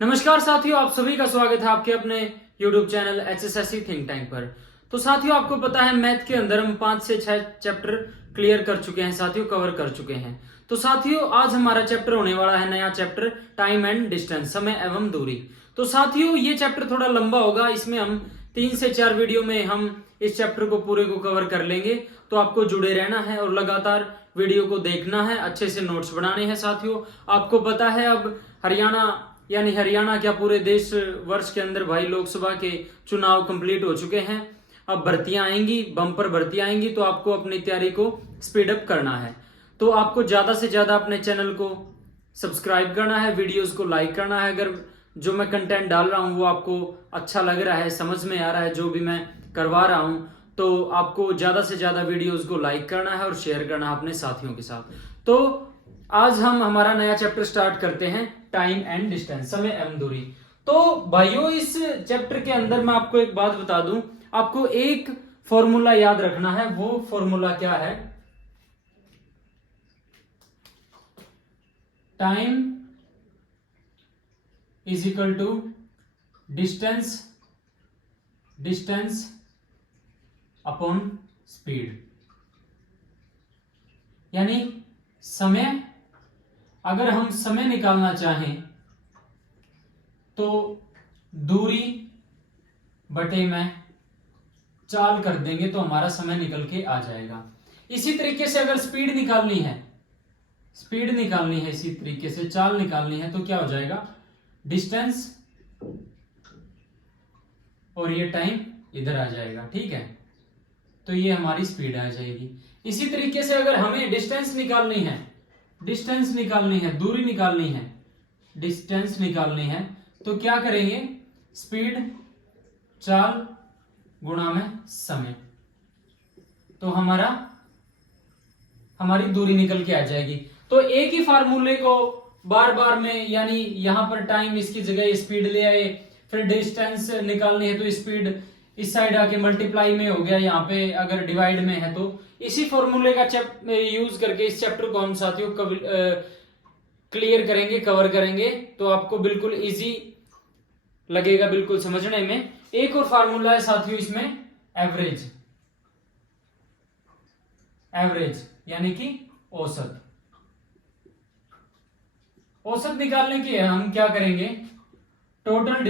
नमस्कार साथियों, आप सभी का स्वागत है आपके अपने YouTube channel HSSC think tank पर। तो साथियों, आपको पता है मैथ के अंदर हम 5 से 6 चैप्टर क्लियर कर चुके हैं साथियों, कवर कर चुके हैं। तो साथियों, आज हमारा चैप्टर होने वाला है नया चैप्टर टाइम एंड डिस्टेंस, समय एवं दूरी। तो साथियों, ये चैप्टर थोड़ा लंबा होगा, इसमें हम 3 से 4 वीडियो में हम इस चैप्टर को पूरे को कवर कर लेंगे। तो आपको जुड़े रहना है और लगातार वीडियो को देखना है, अच्छे से नोट्स बनाने हैं साथियों। आपको पता है अब हरियाणा क्या पूरे देश वर्ष के अंदर भाई लोकसभा के चुनाव कंप्लीट हो चुके हैं। अब भर्तियां आएंगी, बम्पर भर्तियां आएंगी, तो आपको अपनी तैयारी को स्पीड अप करना है। तो आपको ज्यादा से ज्यादा अपने चैनल को सब्सक्राइब करना है, वीडियोस को लाइक करना है। अगर जो मैं कंटेंट डाल रहा हूं वो आपको अच्छा लग रहा है, समझ में आ रहा है जो भी मैं करवा रहा हूं, तो आपको ज्यादा से ज्यादा वीडियोस को लाइक करना है और शेयर करना है अपने साथियों के साथ। तो आज हम हमारा नया चैप्टर स्टार्ट करते हैं, टाइम एंड डिस्टेंस, समय एवं दूरी। तो भाइयों, इस चैप्टर के अंदर मैं आपको एक बात बता दूं, आपको एक फॉर्मूला याद रखना है। वो फॉर्मूला क्या है? Time is equal to distance upon speed. यानी समय, अगर हम समय निकालना चाहें तो दूरी बटे में चाल कर देंगे तो हमारा समय निकल के आ जाएगा। इसी तरीके से अगर स्पीड निकालनी है इसी तरीके से चाल निकालनी है तो क्या हो जाएगा? डिस्टेंस और ये टाइम इधर आ जाएगा, ठीक है। तो ये हमारी स्पीड आ जाएगी। इसी तरीके से अगर हमें डिस्टेंस निकालनी है, दूरी निकालनी है, तो क्या करेंगे? स्पीड चाल गुणा में समय, तो हमारी दूरी निकल के आ जाएगी। तो एक ही फार्मूले को बार बार में, यानी यहां पर टाइम इसकी जगह स्पीड ले आए, फिर डिस्टेंस निकालनी है तो स्पीड इस साइड आके मल्टीप्लाई में हो गया, यहाँ पे अगर डिवाइड में है तो इसी फॉर्मूले का यूज करके इस चैप्टर को हम साथियों क्लियर करेंगे, कवर करेंगे। तो आपको बिल्कुल इजी लगेगा, बिल्कुल समझने में। एक और फार्मूला है साथियों इसमें, एवरेज यानी कि औसत निकालने की है। हम क्या करेंगे? टोटल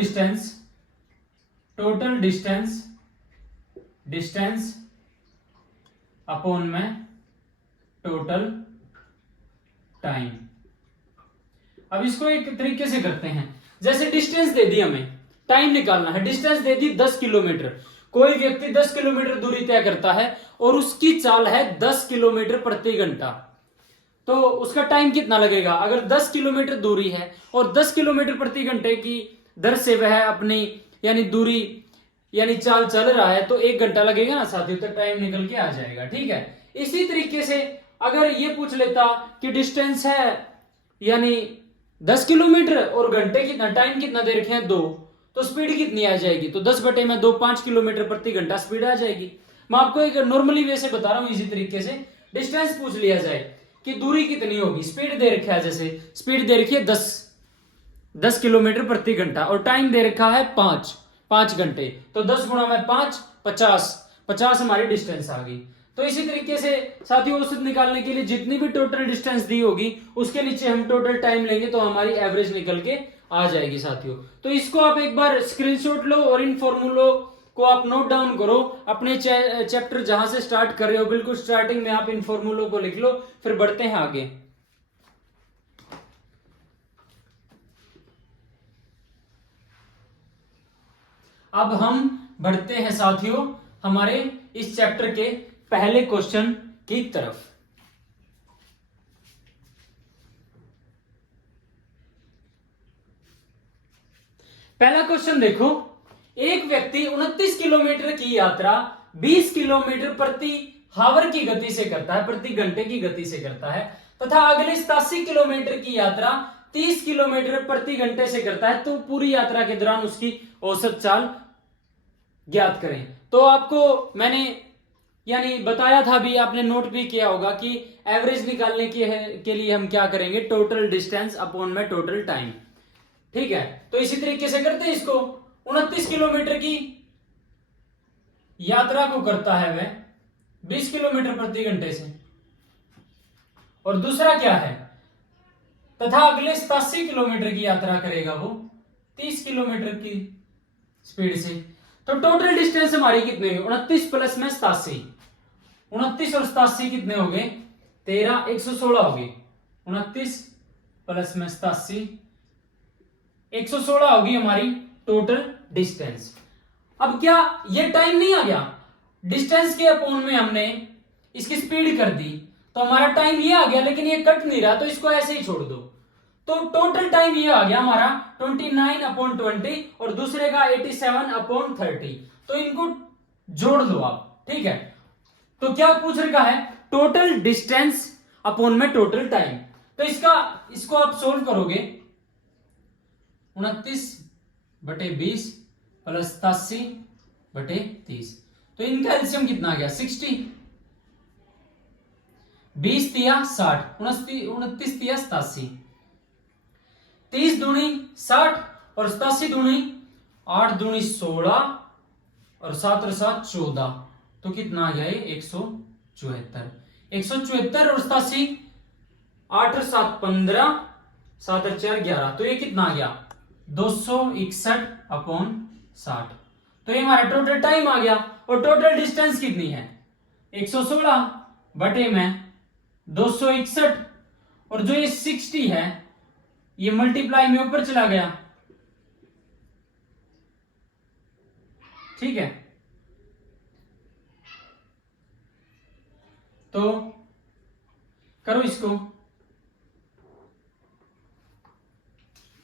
डिस्टेंस अपॉन में टोटल टाइम। अब इसको एक तरीके से करते हैं, जैसे डिस्टेंस दे दी, हमें टाइम निकालना है। डिस्टेंस दे दी 10 किलोमीटर। कोई व्यक्ति 10 किलोमीटर दूरी तय करता है और उसकी चाल है 10 किलोमीटर प्रति घंटा, तो उसका टाइम कितना लगेगा? अगर 10 किलोमीटर दूरी है और 10 किलोमीटर प्रति घंटे की दर से वह अपनी यानी चाल चल रहा है, तो 1 घंटा लगेगा ना साथियों, तो टाइम निकल के आ जाएगा, ठीक है। इसी तरीके से अगर ये पूछ लेता कि डिस्टेंस है यानी 10 किलोमीटर और घंटे कितना, टाइम कितना दे रखे हैं 2, तो स्पीड कितनी आ जाएगी? तो 10 बटे में 2, 5 किलोमीटर प्रति घंटा स्पीड आ जाएगी। मैं आपको एक नॉर्मली वे से बता रहा हूं। इसी तरीके से डिस्टेंस पूछ लिया जाए कि दूरी कितनी होगी, स्पीड दे रखा है, जैसे स्पीड दे रखी है 10 किलोमीटर प्रति घंटा और टाइम दे रखा है 5 घंटे, तो 10 गुणा में 5, 50 हमारी डिस्टेंस आ गई। तो इसी तरीके से साथियों, औसत निकालने के लिए जितनी भी टोटल डिस्टेंस दी होगी उसके नीचे हम टोटल टाइम लेंगे तो हमारी एवरेज निकल के आ जाएगी साथियों। तो इसको आप एक बार स्क्रीनशॉट लो और इन फॉर्मूलों को आप नोट डाउन करो। अपने चैप्टर जहां से स्टार्ट कर रहे हो, बिल्कुल स्टार्टिंग में आप इन फॉर्मूलों को लिख लो, फिर बढ़ते हैं आगे। अब हम बढ़ते हैं साथियों हमारे इस चैप्टर के पहले क्वेश्चन की तरफ। पहला क्वेश्चन देखो, एक व्यक्ति 29 किलोमीटर की यात्रा 20 किलोमीटर प्रति हावर की गति से करता है, प्रति घंटे की गति से करता है, तथा अगले 87 किलोमीटर की यात्रा 30 किलोमीटर प्रति घंटे से करता है, तो पूरी यात्रा के दौरान उसकी औसत चाल ज्ञात करें। तो आपको मैंने यानी बताया था भी, आपने नोट भी किया होगा कि एवरेज निकालने के लिए हम क्या करेंगे? टोटल डिस्टेंस अपॉन में टोटल टाइम। ठीक है, तो इसी तरीके से करते हैं इसको। 29 किलोमीटर की यात्रा को करता है वह 20 किलोमीटर प्रति घंटे से। और दूसरा क्या है, तथा अगले 87 किलोमीटर की यात्रा करेगा वो 30 किलोमीटर की स्पीड से। तो टोटल डिस्टेंस हमारी कितनी हुई, 29 प्लस में 87, 29 और 87 कितने हो गए, 13, 116 हो गए। 29 प्लस में 87, 116 होगी हमारी टोटल डिस्टेंस। अब क्या ये टाइम नहीं आ गया, डिस्टेंस के अपोन में हमने इसकी स्पीड कर दी तो हमारा टाइम ये आ गया, लेकिन ये कट नहीं रहा तो इसको ऐसे ही छोड़ दो। तो टोटल टाइम ये आ गया हमारा 29/20 और दूसरे का 87/30। तो इनको जोड़ दो आप, ठीक है। तो क्या पूछ रखा है, टोटल डिस्टेंस अपोन में टोटल टाइम। तो इसको आप सोल्व करोगे, 29/20 प्लस 87/30। तो इनका एलसीएम कितना आ गया, 60। 20 तिया 60, 29 तिया 87, 30 दूनी 60 और 87 दूनी 8 दूनी 16 और 7 और 7 14। तो कितना आ गया ये, 174। 174 और 87, 8 और 7 15, 7 और 4 11। तो ये कितना आ गया, 261/60। तो ये हमारा टोटल टाइम आ गया। और टोटल डिस्टेंस कितनी है, 116 बटे में 261, और जो ये 60 है ये मल्टीप्लाई में ऊपर चला गया, ठीक है। तो करो इसको,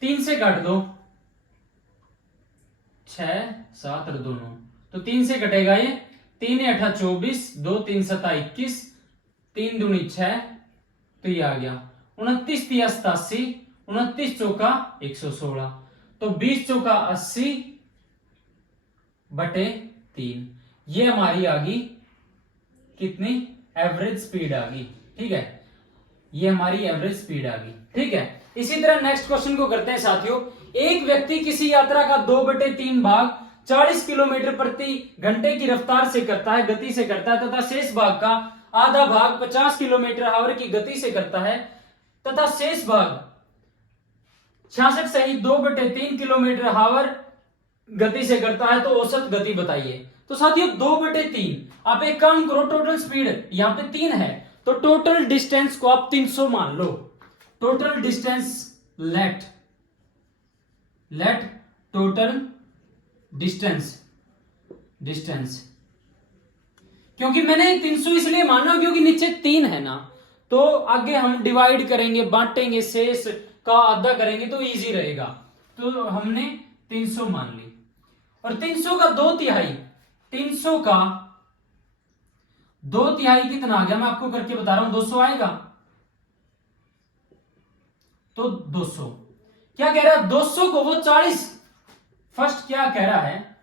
3 से काट दो, 6 7 और 2 9। तो 3 से कटेगा ये, 3 8 24, 2 3 7 21, 3 दूनी 6। तो ये आ गया 29 तिया 87, 29 चौका 116। तो 20 चौका 80/3। ये हमारी आ गई कितनी, एवरेज स्पीड आ गई, ठीक है। ये हमारी एवरेज स्पीड आ गई, ठीक है। इसी तरह नेक्स्ट क्वेश्चन को करते हैं साथियों। एक व्यक्ति किसी यात्रा का 2/3 भाग 40 किलोमीटर प्रति घंटे की रफ्तार से करता है, गति से करता है, तथा शेष भाग का आधा भाग 50 किलोमीटर आवर की गति से करता है, तथा शेष भाग 66 सहित 2/3 किलोमीटर आवर गति से करता है। तो औसत गति बताइए। तो साथियों 2/3, आप एक काम करो, टोटल स्पीड यहां पे 3 है, तो टोटल डिस्टेंस को आप 300 मान लो। Total distance let total distance क्योंकि मैंने 300 इसलिए माना क्योंकि नीचे 3 है ना, तो आगे हम डिवाइड करेंगे, बांटेंगे, शेष का आधा करेंगे तो इजी रहेगा। तो हमने 300 मान ली। और 300 का 2/3, 300 का 2/3 कितना आ गया, मैं आपको करके बता रहा हूं, 200 आएगा। तो 200 क्या कह रहा है, 200 को वो 40, फर्स्ट क्या कह रहा है,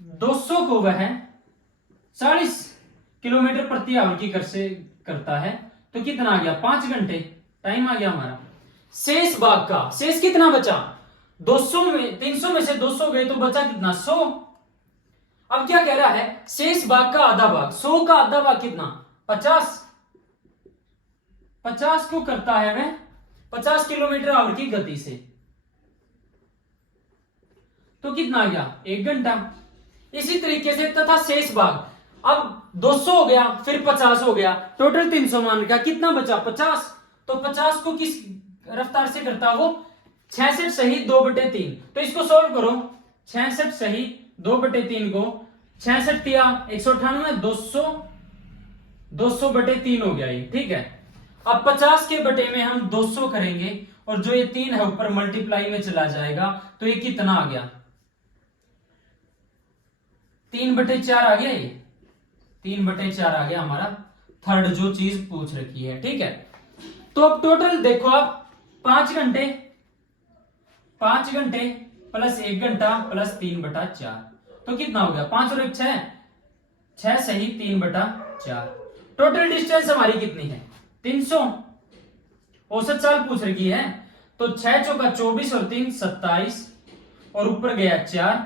200 को वह 40 किलोमीटर प्रति आवर की करता है। तो कितना आ गया, 5 घंटे टाइम आ गया हमारा। शेष भाग का, शेष कितना बचा, 200 में 300 में से 200 गए तो बचा कितना, 100। अब क्या कह रहा है, शेष भाग का आधा भाग, 100 का आधा भाग कितना, 50। 50 को करता है वह 50 किलोमीटर आवर की गति से। तो कितना आ गया, 1 घंटा। इसी तरीके से तथा शेष भाग, अब 200 हो गया, फिर 50 हो गया, टोटल 300 मान का, कितना बचा, 50। तो 50 को किस रफ्तार से करता, वो 66 सही 2/3। तो इसको सोल्व करो, 66 सही 2/3 को 66 तिया 198, 200/3 हो गया ये, ठीक है। अब 50 के बटे में हम 200 करेंगे और जो ये 3 है ऊपर मल्टीप्लाई में चला जाएगा। तो ये कितना आ गया, 3/4 आ गया, ये 3/4 आ गया हमारा थर्ड जो चीज पूछ रखी है, ठीक है। तो अब टोटल देखो आप, 5 घंटे प्लस 1 घंटा प्लस 3/4। तो कितना हो गया, 5 और 1 6 सही 3/4। टोटल डिस्टेंस हमारी कितनी है, 300। औसत चाल पूछ रखी है, तो 6 चौका 24 और 3 27 और ऊपर गया 4,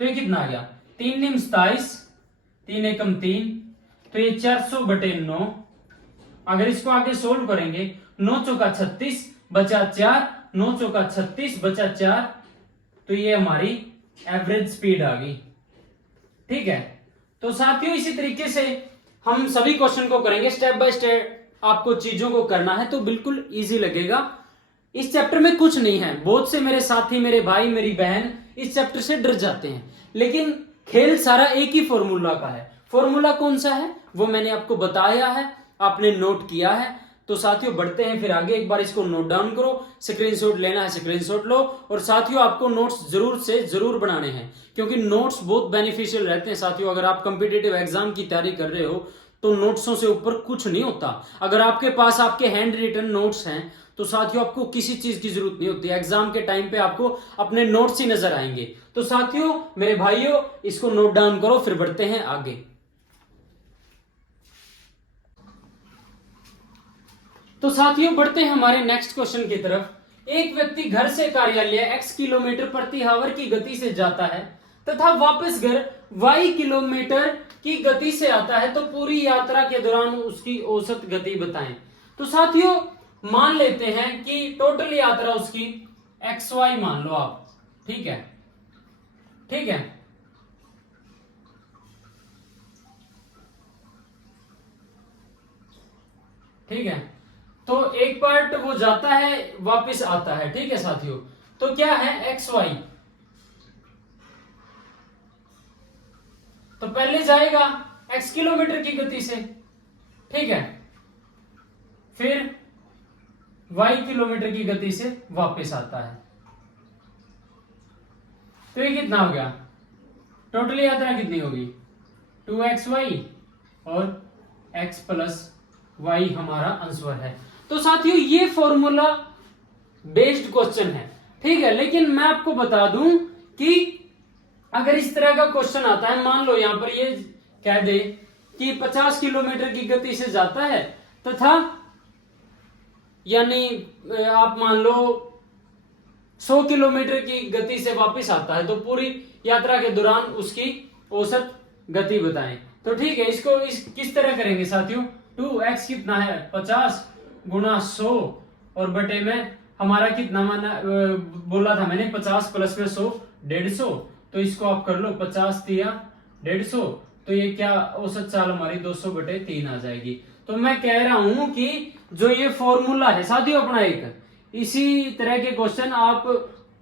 तो ये कितना आ गया 3 निम 27, 3 एकम 3, तो ये 400/9। अगर इसको आगे सोल्व करेंगे 9 चौका 36 बचा 4, 9 चौका 36 बचा 4, तो ये हमारी एवरेज स्पीड आ गई। ठीक है, तो साथियों इसी तरीके से हम सभी क्वेश्चन को करेंगे, स्टेप बाय स्टेप आपको चीजों को करना है तो बिल्कुल इजी लगेगा। इस चैप्टर में कुछ नहीं है। बहुत से मेरे साथी, मेरे भाई, मेरी बहन इस चैप्टर से डर जाते हैं, लेकिन खेल सारा एक ही फॉर्मूला का है। फॉर्मूला कौन सा है वो मैंने आपको बताया है, आपने नोट किया है। तो साथियों बढ़ते हैं फिर आगे, एक बार इसको नोट डाउन करो, स्क्रीनशॉट लेना है स्क्रीनशॉट लो, और साथियों आपको नोट्स जरूर से जरूर बनाने हैं, क्योंकि नोट्स बहुत बेनिफिशियल रहते हैं। साथियों अगर आप कॉम्पिटिटिव एग्जाम की तैयारी कर रहे हो तो नोट्सों से ऊपर कुछ नहीं होता। अगर आपके पास आपके हैंड रिटन नोट्स हैं तो साथियों आपको किसी चीज की जरूरत नहीं होती। एग्जाम के टाइम पे आपको अपने नोट्स ही नजर आएंगे। तो साथियों मेरे भाइयों इसको नोट डाउन करो, फिर बढ़ते हैं आगे। तो साथियों बढ़ते हैं हमारे नेक्स्ट क्वेश्चन की तरफ। एक व्यक्ति घर से कार्यालय x किलोमीटर प्रति आवर की गति से जाता है तथा वापस घर y किलोमीटर की गति से आता है, तो पूरी यात्रा के दौरान उसकी औसत गति बताएं। तो साथियों मान लेते हैं कि टोटल यात्रा उसकी xy मान लो आप। ठीक है, ठीक है, ठीक है। तो एक पार्ट वो जाता है वापस आता है। ठीक है साथियों, तो क्या है xy, तो पहले जाएगा x किलोमीटर की गति से, ठीक है, फिर y किलोमीटर की गति से वापस आता है। तो ये कितना हो गया, टोटल यात्रा कितनी होगी 2xy और x प्लस y हमारा आंसर है। तो साथियों ये फॉर्मूला बेस्ड क्वेश्चन है, ठीक है। लेकिन मैं आपको बता दूं कि अगर इस तरह का क्वेश्चन आता है, मान लो यहां पर ये कह दे कि 50 किलोमीटर की गति से जाता है तथा यानी आप मान लो 100 किलोमीटर की गति से वापस आता है, तो पूरी यात्रा के दौरान उसकी औसत गति बताएं। तो ठीक है, इसको किस तरह करेंगे साथियों, 2x कितना है 50 गुणा 100 और बटे में हमारा कितना माना बोला था मैंने 50 प्लस में 100 150। तो इसको आप कर लो 50 दिया 150, तो ये क्या औसत चाल हमारी 200/3 आ जाएगी। तो मैं कह रहा हूं कि जो ये फॉर्मूला है साथियों अपना एक, इसी तरह के क्वेश्चन आप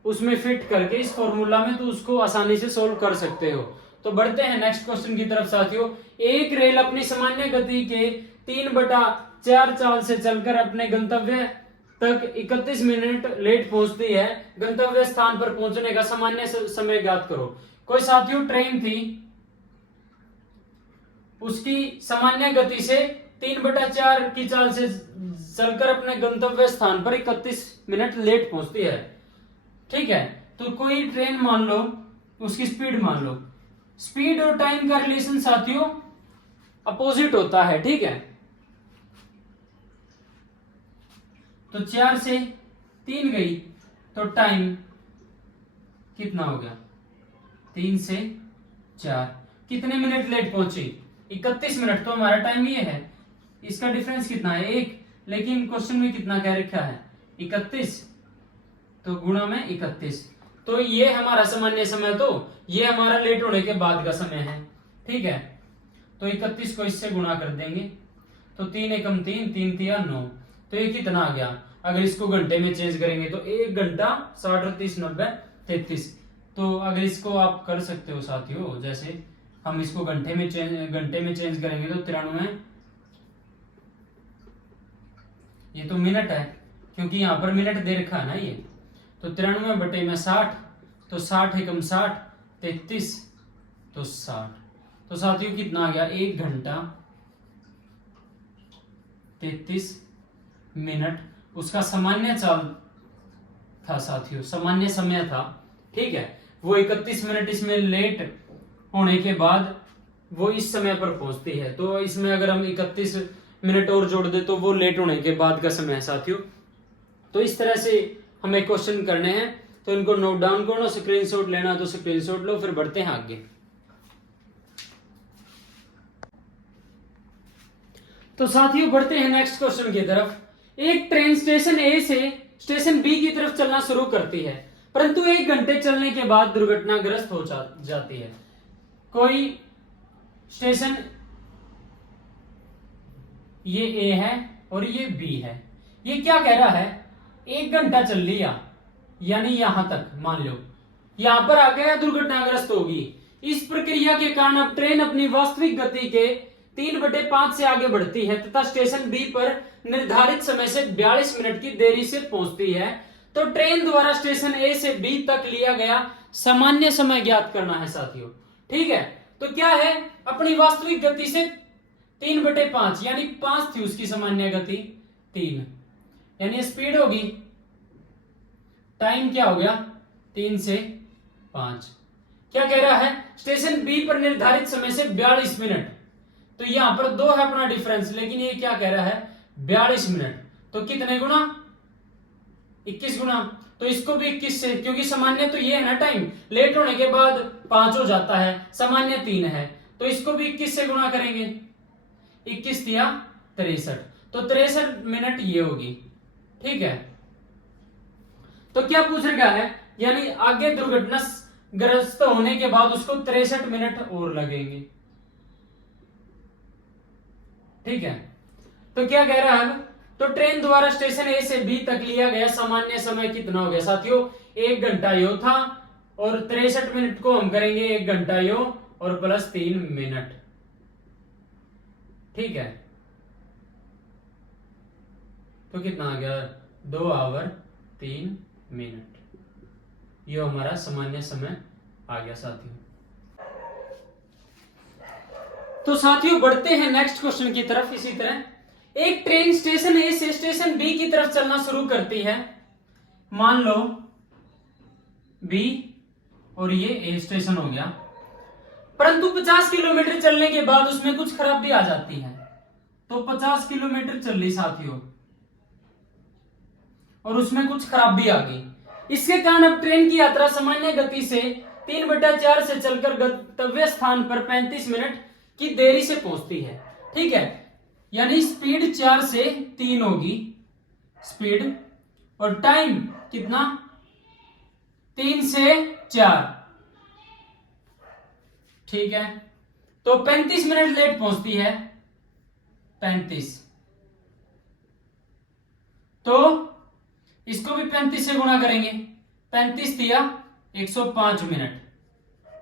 उसमें फिट करके इस फॉर्मूला में तो उसको आसानी से सोल्व कर सकते हो। तो बढ़ते हैं नेक्स्ट क्वेश्चन की तरफ साथियों। एक रेल अपनी सामान्य गति के 3/4 चाल से चलकर अपने गंतव्य तक 31 मिनट लेट पहुंचती है। गंतव्य स्थान पर पहुंचने का सामान्य समय ज्ञात करो। कोई साथियों ट्रेन थी, उसकी सामान्य गति से 3/4 की चाल से चलकर अपने गंतव्य स्थान पर 31 मिनट लेट पहुंचती है, ठीक है। तो कोई ट्रेन मान लो, उसकी स्पीड मान लो। स्पीड और टाइम का रिलेशन साथियों अपोजिट होता है, ठीक है। तो 4 से 3 गई तो टाइम कितना हो गया 3 से 4, कितने मिनट लेट पहुंची 31 मिनट। तो हमारा टाइम ये है, इसका डिफरेंस कितना है 1, लेकिन क्वेश्चन में कितना कह रखा है 31, तो गुणा में 31। तो ये हमारा सामान्य समय, तो ये हमारा लेट होने के बाद का समय है, ठीक है। तो 31 को इससे गुणा कर देंगे तो 3 एकम 3, 3 तिया 9, तो ये कितना आ गया। अगर इसको घंटे में चेंज करेंगे तो 1 घंटा 60 और 30 90 33। तो अगर इसको आप कर सकते हो साथियों, जैसे हम इसको घंटे में चेंज करेंगे तो 93, ये तो मिनट है क्योंकि यहाँ पर मिनट दे रखा है ना ये, तो 93 बटे में 60, तो 60 एकम 60 33, तो 60। तो साथियों कितना आ गया 1 घंटा 33 मिनट उसका सामान्य चाल था साथियों, सामान्य समय था, ठीक है। वो 31 मिनट इसमें लेट होने के बाद वो इस समय पर पहुंचती है, तो इसमें अगर हम 31 मिनट और जोड़ दे तो वो लेट होने के बाद का समय है साथियों। तो इस तरह से हमें क्वेश्चन करने हैं, तो इनको नोट डाउन करो, स्क्रीनशॉट लेना तो स्क्रीनशॉट लो, फिर बढ़ते हैं आगे। तो साथियों बढ़ते हैं नेक्स्ट क्वेश्चन की तरफ। एक ट्रेन स्टेशन ए से स्टेशन बी की तरफ चलना शुरू करती है, परंतु 1 घंटे चलने के बाद दुर्घटनाग्रस्त हो जाती है। कोई स्टेशन ये ए है और ये बी है, ये क्या कह रहा है, 1 घंटा चल लिया, यानी यहां तक मान लो, यहां पर आ गया दुर्घटनाग्रस्त होगी। इस प्रक्रिया के कारण अब ट्रेन अपनी वास्तविक गति के 3/5 से आगे बढ़ती है तथा स्टेशन बी पर निर्धारित समय से 42 मिनट की देरी से पहुंचती है। तो ट्रेन द्वारा स्टेशन ए से बी तक लिया गया सामान्य समय ज्ञात करना है साथियों। ठीक है, तो क्या है, अपनी वास्तविक गति से 3/5 यानी 5 थी उसकी सामान्य गति 3, यानी स्पीड होगी, टाइम क्या हो गया 3 से 5। क्या कह रहा है, स्टेशन बी पर निर्धारित समय से 42 मिनट, तो यहां पर 2 है अपना डिफरेंस, लेकिन ये क्या कह रहा है 42 मिनट, तो कितने गुना 21 गुना, तो इसको भी 21 से, क्योंकि सामान्य तो ये है ना टाइम, लेट होने के बाद 5 हो जाता है, सामान्य 3 है, तो इसको भी 21 से गुना करेंगे, 21 दिया 63, तो 63 मिनट ये होगी। ठीक है, तो क्या पूछ रहा है, यानी आगे दुर्घटनाग्रस्त होने के बाद उसको 63 मिनट और लगेंगे। ठीक है, तो क्या कह रहा है, तो ट्रेन द्वारा स्टेशन ए से बी तक लिया गया सामान्य समय कितना हो गया साथियों, 1 घंटा यो था, और 63 मिनट को हम करेंगे 1 घंटा यो और प्लस 3 मिनट। ठीक है, तो कितना आ गया 2 आवर 3 मिनट, ये हमारा सामान्य समय आ गया साथियों। तो साथियों बढ़ते हैं नेक्स्ट क्वेश्चन की तरफ। इसी तरह एक ट्रेन स्टेशन ए से स्टेशन बी की तरफ चलना शुरू करती है, मान लो बी और ये ए स्टेशन हो गया, परंतु 50 किलोमीटर चलने के बाद उसमें कुछ खराबी आ जाती है। तो 50 किलोमीटर चल ली साथियों और उसमें कुछ खराबी आ गई, इसके कारण अब ट्रेन की यात्रा सामान्य गति से 3/4 से चलकर गंतव्य स्थान पर 35 मिनट की देरी से पहुंचती है। ठीक है, यानी स्पीड 4 से 3 होगी स्पीड, और टाइम कितना 3 से 4। ठीक है, तो 35 मिनट लेट पहुंचती है, 35, तो इसको भी 35 से गुणा करेंगे, 35 दिया 105 मिनट।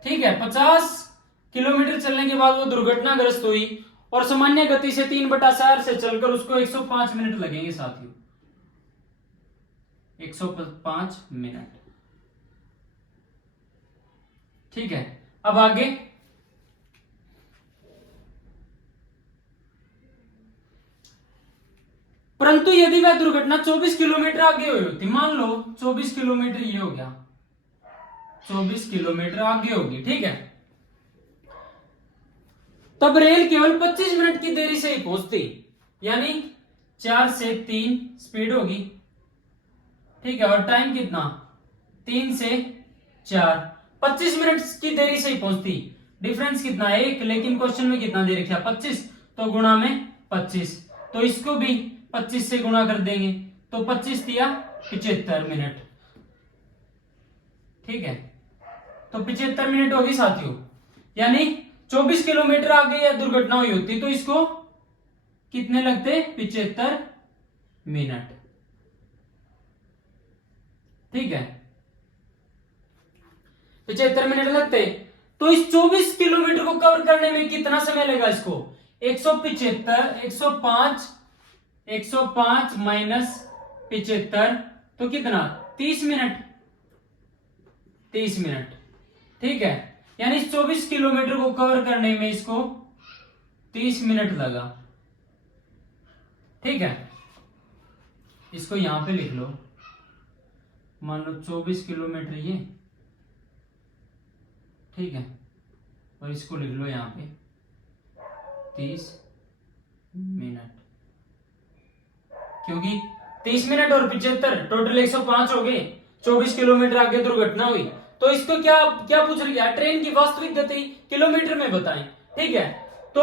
ठीक है, 50 किलोमीटर चलने के बाद वो दुर्घटनाग्रस्त हुई और सामान्य गति से 3/4 से चलकर उसको 105 मिनट लगेंगे साथियों, 105 मिनट। ठीक है, अब आगे परंतु यदि वह दुर्घटना 24 किलोमीटर आगे हुई होती, मान लो 24 किलोमीटर ये हो गया, 24 किलोमीटर आगे होगी। ठीक है, तब रेल केवल 25 मिनट की देरी से ही पहुंचती, यानी 4 से 3 स्पीड होगी। ठीक है, और टाइम कितना 3 से 4, 25 मिनट की देरी से ही पहुंचती, डिफरेंस कितना 1, लेकिन क्वेश्चन में कितना दे रखा 25, तो गुणा में 25, तो इसको भी 25 से गुणा कर देंगे, तो 25 दिया 75 मिनट। ठीक है, तो 75 मिनट होगी साथियों, यानी 24 किलोमीटर आगे या दुर्घटना हुई होती तो इसको कितने लगते 75 मिनट। ठीक है, 75 मिनट लगते, तो इस 24 किलोमीटर को कवर करने में कितना समय लगेगा इसको 175 105 माइनस 75, तो कितना 30 मिनट, 30 मिनट। ठीक है, यानी इस 24 किलोमीटर को कवर करने में इसको 30 मिनट लगा। ठीक है, इसको यहां पे लिख लो, मान लो 24 किलोमीटर ये, ठीक है, और इसको लिख लो यहां पे 30 मिनट, क्योंकि 30 मिनट और 75, टोटल 105 हो गए। 24 किलोमीटर आगे दुर्घटना हुई। तो इसको क्या क्या पूछ रही है, ट्रेन की वास्तविक गति किलोमीटर में बताएं। ठीक है, तो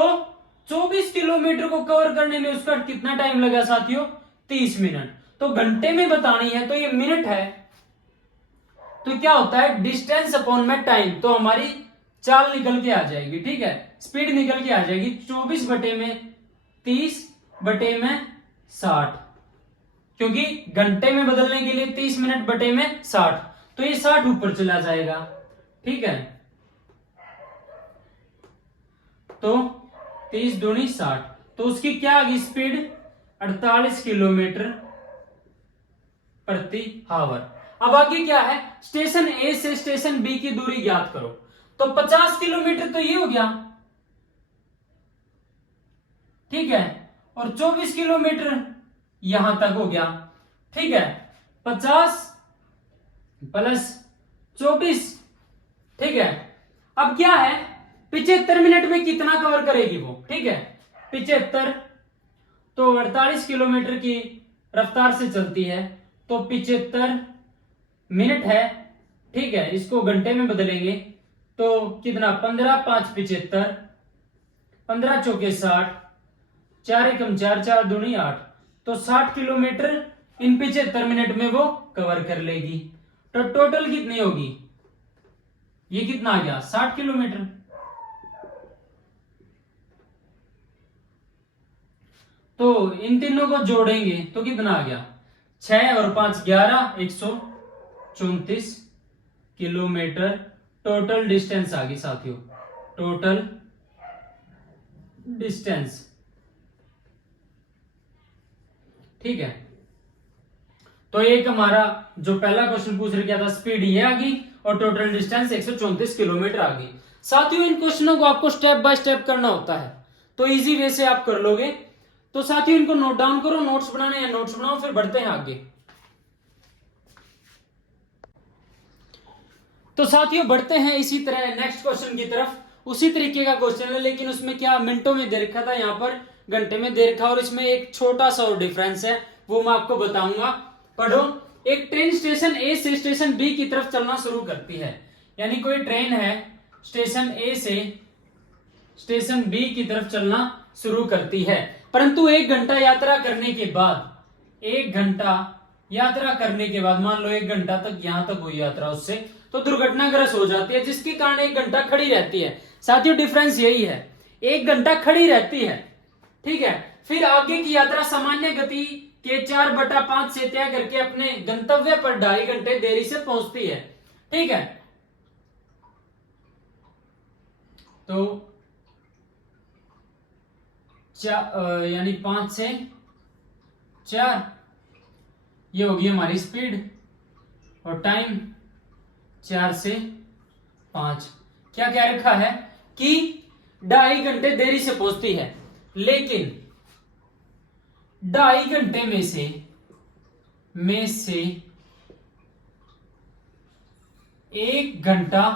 24 किलोमीटर को कवर करने में उसका कितना टाइम लगा साथियों, 30 मिनट। तो घंटे में बतानी है तो ये मिनट है, तो क्या होता है डिस्टेंस अपॉन में टाइम, तो हमारी चाल निकल के आ जाएगी। ठीक है, स्पीड निकल के आ जाएगी 24 बटे में 30 बटे में 60, क्योंकि घंटे में बदलने के लिए 30 मिनट बटे में 60, तो ये 60 ऊपर चला जाएगा। ठीक है, तो 30 दूनी 60, तो उसकी क्या आ गई स्पीड, 48 किलोमीटर प्रति हावर। अब आगे क्या है, स्टेशन ए से स्टेशन बी की दूरी ज्ञात करो। तो 50 किलोमीटर तो ये हो गया, ठीक है, और 24 किलोमीटर यहां तक हो गया। ठीक है, 50 प्लस 24, ठीक है। अब क्या है, 75 मिनट में कितना कवर करेगी वो। ठीक है, 75 तो 48 किलोमीटर की रफ्तार से चलती है, तो 75 मिनट है। ठीक है, इसको घंटे में बदलेंगे तो कितना, 15 5 75, 15 चौके 60, 4 एकम 4, 4 दूनी 8, तो 60 किलोमीटर इन 75 मिनट में वो कवर कर लेगी। तो टोटल कितनी होगी, ये कितना आ गया 60 किलोमीटर। तो इन तीनों को जोड़ेंगे तो कितना आ गया, 6 और 5 11, 134 किलोमीटर टोटल डिस्टेंस आ गई साथियों, टोटल डिस्टेंस। ठीक है, तो एक हमारा जो पहला क्वेश्चन पूछ रहा था स्पीड ये आ गई और टोटल डिस्टेंस 134 किलोमीटर आ गई। साथियों इन क्वेश्चनों को आपको स्टेप बाय स्टेप करना होता है, तो इजी वे से आप कर लोगे। तो साथियों इनको नोट डाउन करो, नोट्स बनाने हैं नोट्स बनाओ, फिर बढ़ते हैं आगे। तो साथियों बढ़ते हैं इसी तरह नेक्स्ट क्वेश्चन की तरफ। उसी तरीके का क्वेश्चन है, लेकिन उसमें क्या मिनटों में दे रखा था, यहाँ पर घंटे में दे रखा, और इसमें एक छोटा सा और डिफरेंस है, वो मैं आपको बताऊंगा। पढ़ो, एक ट्रेन स्टेशन ए से स्टेशन बी की तरफ चलना शुरू करती है, यानी कोई ट्रेन है स्टेशन ए से स्टेशन बी की तरफ चलना शुरू करती है, परंतु 1 घंटा यात्रा करने के बाद, 1 घंटा यात्रा करने के बाद, मान लो 1 घंटा तक यहां तक हुई यात्रा, उससे तो दुर्घटनाग्रस्त हो जाती है, जिसके कारण 1 घंटा खड़ी रहती है। साथियों डिफरेंस यही है, 1 घंटा खड़ी रहती है। ठीक है, फिर आगे की यात्रा सामान्य गति के 4/5 से तय करके अपने गंतव्य पर 2.5 घंटे देरी से पहुंचती है। ठीक है, तो यानी 5 से 4 ये होगी हमारी स्पीड, और टाइम 4 से 5। क्या क्या रखा है कि 2.5 घंटे देरी से पहुंचती है, लेकिन 2.5 घंटे में से 1 घंटा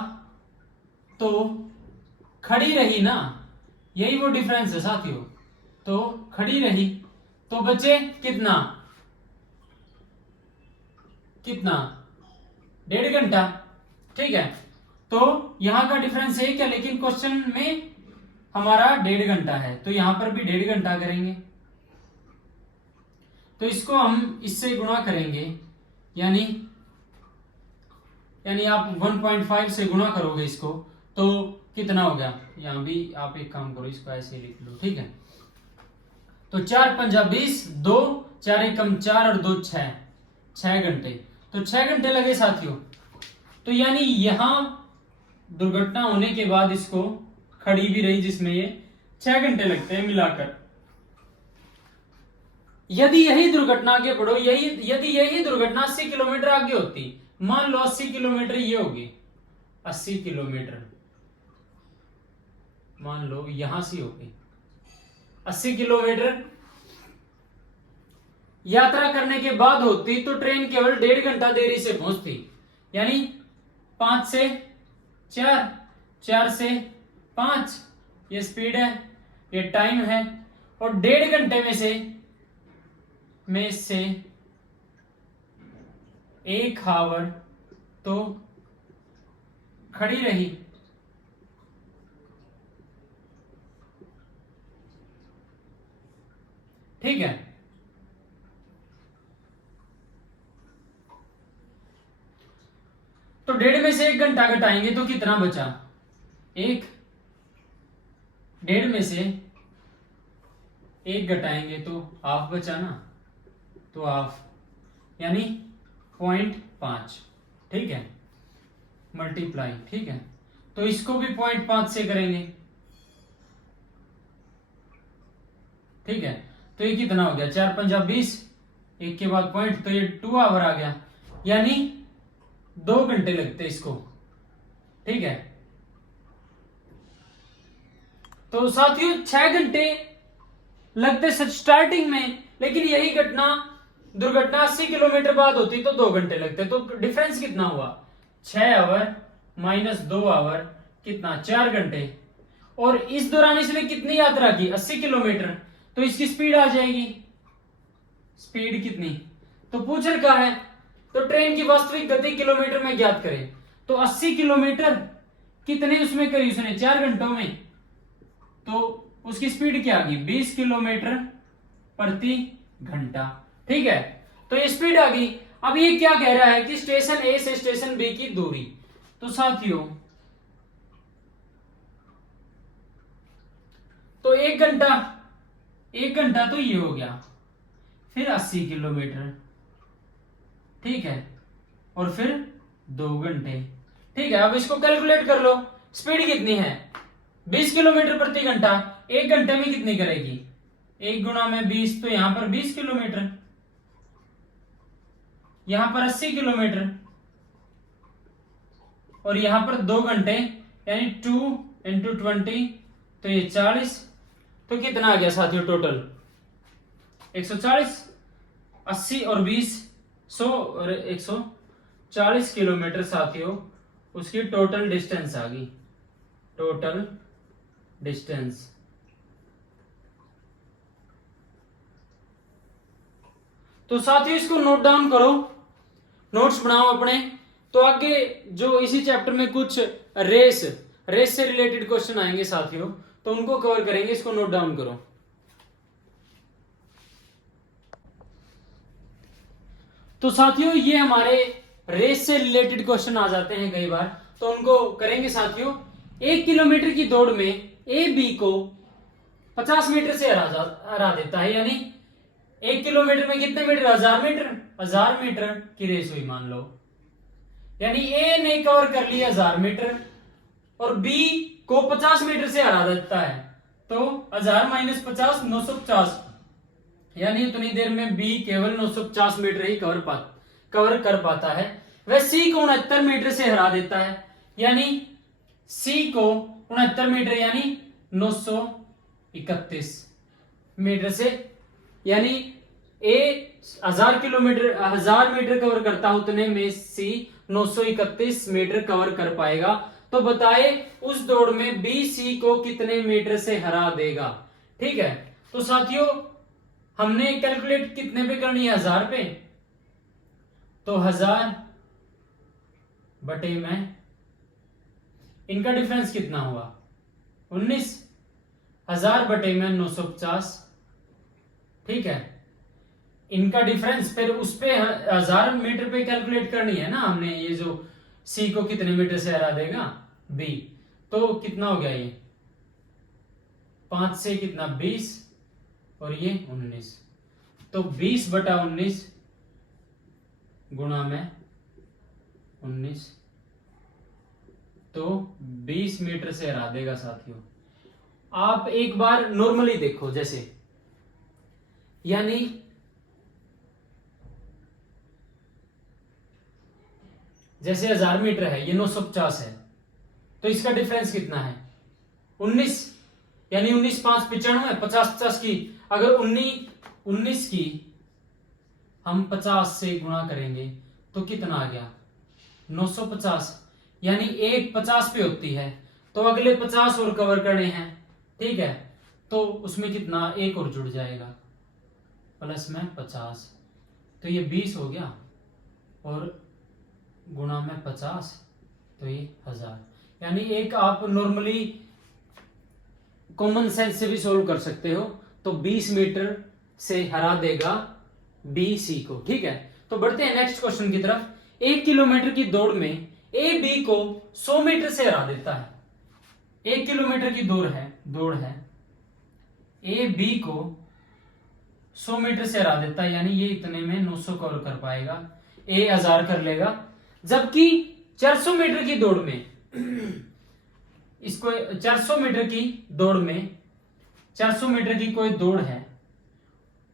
तो खड़ी रही ना, यही वो डिफरेंस है साथियों। तो खड़ी रही तो बचे कितना, 1.5 घंटा। ठीक है, तो यहां का डिफरेंस है क्या, लेकिन क्वेश्चन में हमारा 1.5 घंटा है, तो यहां पर भी 1.5 घंटा करेंगे, तो इसको हम इससे गुणा करेंगे, यानी आप 1.5 से गुणा करोगे इसको, तो कितना हो गया, यहां भी आप एक काम करो, इसको ऐसे लिख लो। ठीक है, तो 4 पंजा 20, 2 4 एकम 4 और 2 6 घंटे, तो 6 घंटे लगे साथियों। तो यानी यहां दुर्घटना होने के बाद इसको खड़ी भी रही, जिसमें ये 6 घंटे लगते हैं मिलाकर। यदि यही दुर्घटना आगे बढ़ो, यदि यही दुर्घटना 80 किलोमीटर आगे होती, मान लो 80 किलोमीटर ये होगी, 80 किलोमीटर मान लो यहां से होगी 80 किलोमीटर यात्रा करने के बाद होती, तो ट्रेन केवल 1.5 घंटा देरी से पहुंचती, यानी 5 से 4, 4 से 5 ये स्पीड है, ये टाइम है, और 1.5 घंटे में से 1 हावर तो खड़ी रही, ठीक है। तो 1.5 में से 1 घंटा घटाएंगे तो कितना बचा? 1। 1.5 में से 1 घटाएंगे तो हाफ बचा ना, तो हाफ यानी 0.5, ठीक है, मल्टीप्लाई, ठीक है। तो इसको भी 0.5 से करेंगे, ठीक है। तो ये कितना हो गया? 4 पंजा 20, 1 के बाद पॉइंट, तो ये 2 आवर आ गया, यानी 2 घंटे लगते इसको, ठीक है। तो साथियों 6 घंटे लगते स्टार्टिंग में, लेकिन यही दुर्घटना 80 किलोमीटर बाद होती तो 2 घंटे लगते। तो डिफरेंस कितना हुआ? 6 आवर माइनस 2 आवर, कितना? 4 घंटे। और इस दौरान इसने कितनी यात्रा की? 80 किलोमीटर। तो इसकी स्पीड आ जाएगी, स्पीड कितनी? तो पूछ रखा है तो ट्रेन की वास्तविक गति किलोमीटर में ज्ञात करें। तो 80 किलोमीटर कितने उसमें करी उसने? 4 घंटों में। तो उसकी स्पीड क्या आ गई? 20 किलोमीटर प्रति घंटा, ठीक है। तो ये स्पीड आ गई। अब ये क्या कह रहा है कि स्टेशन ए से स्टेशन बी की दूरी। तो साथियों तो 1 घंटा तो ये हो गया, फिर 80 किलोमीटर, ठीक है, और फिर 2 घंटे, ठीक है। अब इसको कैलकुलेट कर लो, स्पीड कितनी है? 20 किलोमीटर प्रति घंटा। 1 घंटे में कितनी करेगी? 1 गुणा में 20, तो यहां पर 20 किलोमीटर, यहां पर 80 किलोमीटर, और यहां पर 2 घंटे, यानी 2 इंटू 20, तो ये 40। तो कितना आ गया साथियों टोटल? 140। 80 और 20, 100 और 140 किलोमीटर साथियों उसकी टोटल डिस्टेंस आ गई, टोटल डिस्टेंस। तो साथियों इसको नोट डाउन करो, नोट्स बनाओ अपने। तो आगे जो इसी चैप्टर में कुछ रेस से रिलेटेड क्वेश्चन आएंगे साथियों, तो उनको कवर करेंगे, इसको नोट डाउन करो। तो साथियों ये हमारे रेस से रिलेटेड क्वेश्चन आ जाते हैं कई बार, तो उनको करेंगे साथियों। 1 किलोमीटर की दौड़ में ए बी को 50 मीटर से हरा देता है, यानी 1 किलोमीटर में कितने मीटर? 1000 मीटर। 1000 मीटर की रेस हुई मान लो, यानी ए ने कवर कर लिया 1000 मीटर और बी को 50 मीटर से हरा देता है। तो 1000 माइनस 50, 950, यानी उतनी देर में बी केवल 950 मीटर ही कवर कर पाता है। वह सी को 69 मीटर से हरा देता है, यानी सी को 69 मीटर यानी 931 मीटर से, यानी ए 1000 मीटर कवर करता है, उतने में सी 931 मीटर कवर कर पाएगा। तो बताए उस दौड़ में बी सी को कितने मीटर से हरा देगा, ठीक है। तो साथियों हमने कैलकुलेट कितने पे करनी है? 1000 पे। तो 1000 बटे में इनका डिफरेंस कितना हुआ? 19। 1000 बटे में 950, ठीक है। इनका डिफरेंस फिर उस पे 1000 मीटर पे कैलकुलेट करनी है ना हमने, ये जो सी को कितने मीटर से हरा देगा बी। तो कितना हो गया? ये 5 से कितना? 20 और ये 19। तो 20 बटा 19 गुणा में 19, तो 20 मीटर से हरा देगा साथियों। आप एक बार नॉर्मली देखो, जैसे यानी जैसे 1000 मीटर है, ये 950 है, तो इसका डिफरेंस कितना है? 19, यानी 19 5 95, 50 की अगर 19 की हम 50 से गुणा करेंगे तो कितना आ गया? 950, यानी एक 50 पे होती है, तो अगले 50 और कवर करने हैं, ठीक है। तो उसमें कितना? एक और जुड़ जाएगा, प्लस में 50, तो ये 20 हो गया, और गुणा में 50, तो ये 1000। यानी एक आप नॉर्मली कॉमन सेंस से भी सोल्व कर सकते हो। तो 20 मीटर से हरा देगा बी सी को। ठीक है, तो बढ़ते हैं नेक्स्ट क्वेश्चन की तरफ। 1 किलोमीटर की दौड़ में ए बी को 100 मीटर से हरा देता है। 1 किलोमीटर की दौड़ है ए बी को 100 मीटर से हरा देता है, यानी ये इतने में 900 कवर कर पाएगा, ए 1000 कर लेगा। जबकि 400 मीटर की दौड़ में इसको 400 मीटर की दौड़ में 400 मीटर की कोई दौड़ है,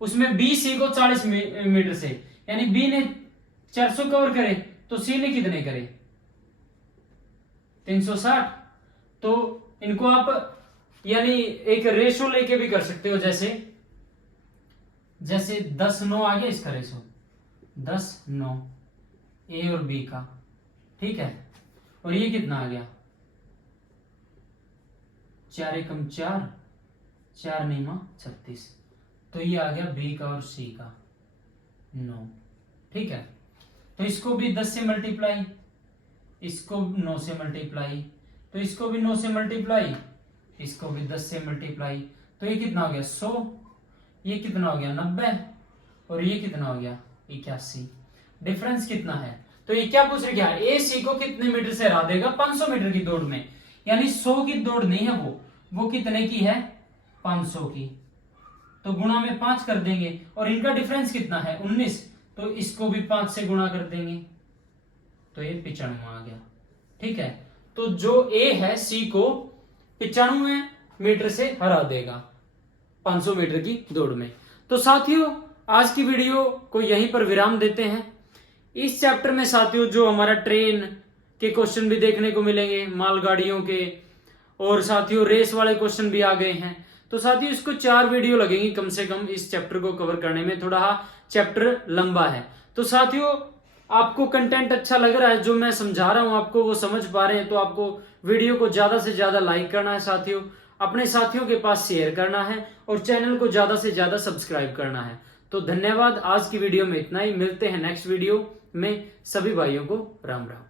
उसमें बी सी को 40 मीटर से, यानी बी ने 400 कवर करे तो सी ने कितने करे 360। तो इनको आप यानी एक रेशो लेके भी कर सकते हो, जैसे 10-9 आ गया इसका रेशो, 10-9 ए और बी का। ठीक है, और ये कितना आ गया 4 एकम 4, 4 9 36, तो ये आ गया बी का और सी का 9। ठीक है, तो इसको भी 10 से मल्टीप्लाई, इसको 9 से मल्टीप्लाई, तो इसको भी 9 से मल्टीप्लाई, इसको भी 10 से मल्टीप्लाई, तो ये कितना हो गया 100, ये कितना हो गया 90, और ये कितना हो गया 81। डिफरेंस कितना है? तो ये क्या पूछ रहा है, ए सी को कितने मीटर से हरा देगा 500 मीटर की दौड़ में, यानी 100 की दौड़ नहीं है वो कितने की है 500 की, तो गुणा में 5 कर देंगे, और इनका डिफरेंस कितना है 19, तो इसको भी 5 से गुणा कर देंगे, तो ये 95 आ गया। ठीक है, तो जो ए है सी को 95 मीटर से हरा देगा 500 मीटर की दौड़ में। तो साथियों आज की वीडियो को यहीं पर विराम देते हैं। इस चैप्टर में साथियों जो हमारा ट्रेन के क्वेश्चन भी देखने को मिलेंगे, मालगाड़ियों के, और साथियों रेस वाले क्वेश्चन भी आ गए हैं। तो साथियों इसको 4 वीडियो लगेंगी कम से कम इस चैप्टर को कवर करने में, थोड़ा चैप्टर लंबा है। तो साथियों आपको कंटेंट अच्छा लग रहा है, जो मैं समझा रहा हूं आपको वो समझ पा रहे हैं, तो आपको वीडियो को ज्यादा से ज्यादा लाइक करना है साथियों, अपने साथियों के पास शेयर करना है, और चैनल को ज्यादा से ज्यादा सब्सक्राइब करना है। तो धन्यवाद, आज की वीडियो में इतना ही, मिलते हैं नेक्स्ट वीडियो में। सभी भाइयों को राम राम।